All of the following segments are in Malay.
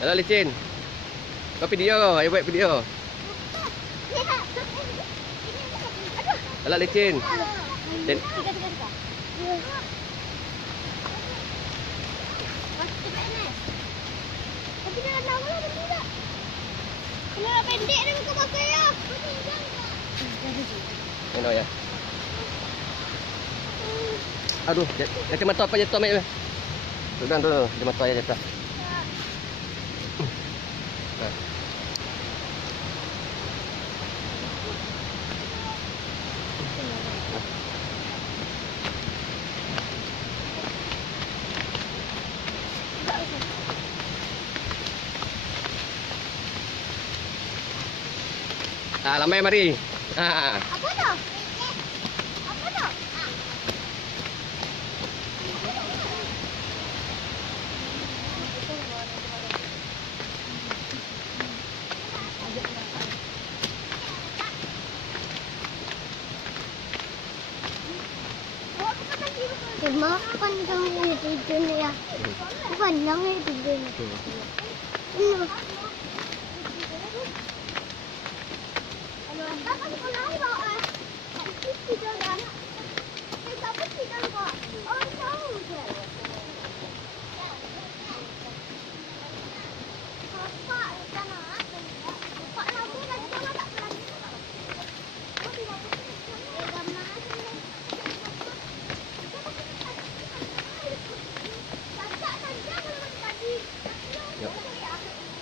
Hello licin. Kau video, ayo buat video. Hello licin. Kalau pendek dia bukan pakai ya. Ini ya. Aduh, kacamata apa jatuh mek. Sudah tu, kacamata ya jatuh. Lambai mari. Apa tu? Apa tu? Makan kang itu ni ya. Bukan lang itu ni. Ini.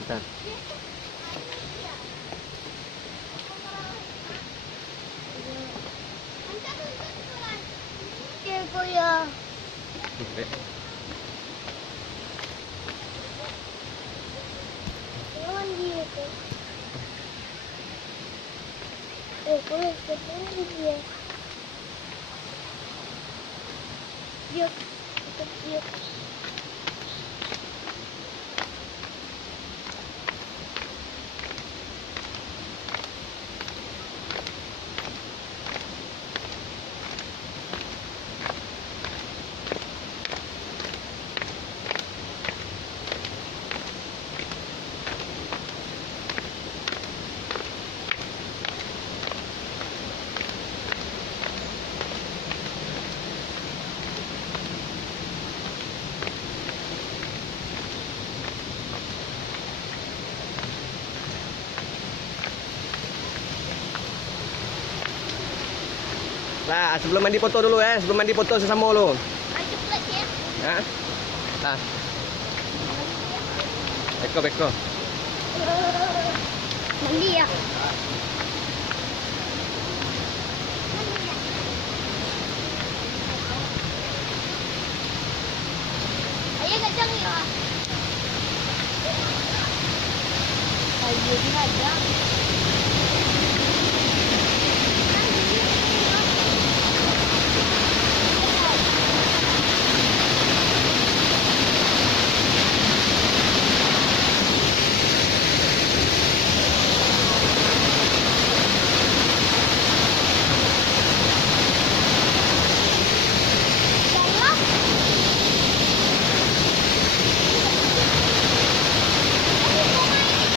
Dah. Kuya. Jangan gitu. Kuya seperti dia. Yuk, yuk. Nah, sebelum mandi foto dulu ya. Sebelum mandi foto sesama dulu. Ayo cepat ya. Ha? Nah. Beko. Mandi ya. Ayo kacang ya. Ayo kacang.